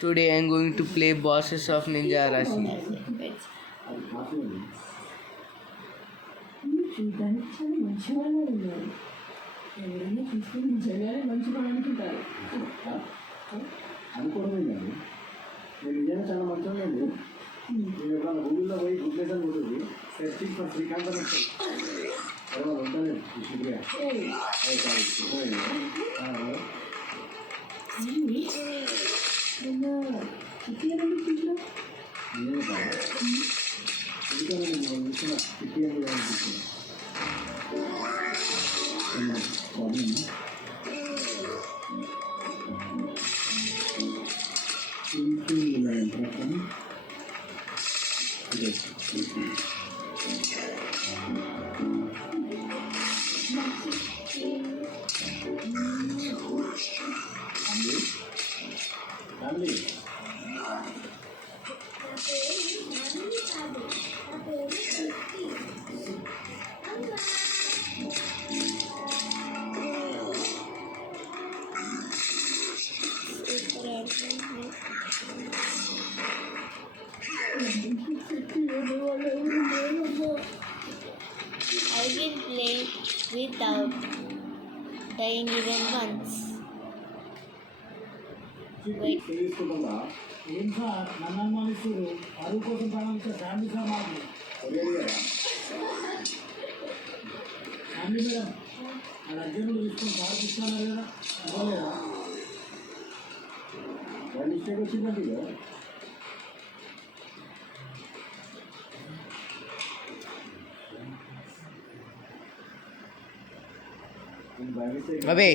Today I am going to play bosses of Ninja Arashi. చూడడానికి చాలా మంచి వాళ్ళు ఉన్నారు. ఎవరైనా చూసుకుని నిజంగానే మంచి వాళ్ళు అనుకుంటారు. అనుకోవడమేందండి, నేను నిజంగా చాలా మంచి వాళ్ళండి. నేను ఎప్పుడన్నా గూగుల్లో పోయి గుడ్లేస్ అని ఉంటుంది సెర్చింగ్ ఫర్ శ్రీకాంత్ అని వస్తుంది. అదే వాళ్ళు ఉంటానండి శుక్రియా నేను కాదు ఎందుకంటే నేను చూసిన సిటీ అని కూడా అనిపిస్తుంది. Family I will play without dying even once. Wait. తీసుకుంటుందా ఏం సార్ నన్ను అనుమానిస్తారు. అరువు కోసం ప్రాణించే ఫ్యామిలీ సార్ మాకు ఫ్యామిలీ మేడం ఆ దగ్గర నుండి తీసుకొని సార్ ఇస్తున్నారు కదా ఇవ్వలేదా? వాళ్ళు మిస్టేక్ వచ్చిందండి అబే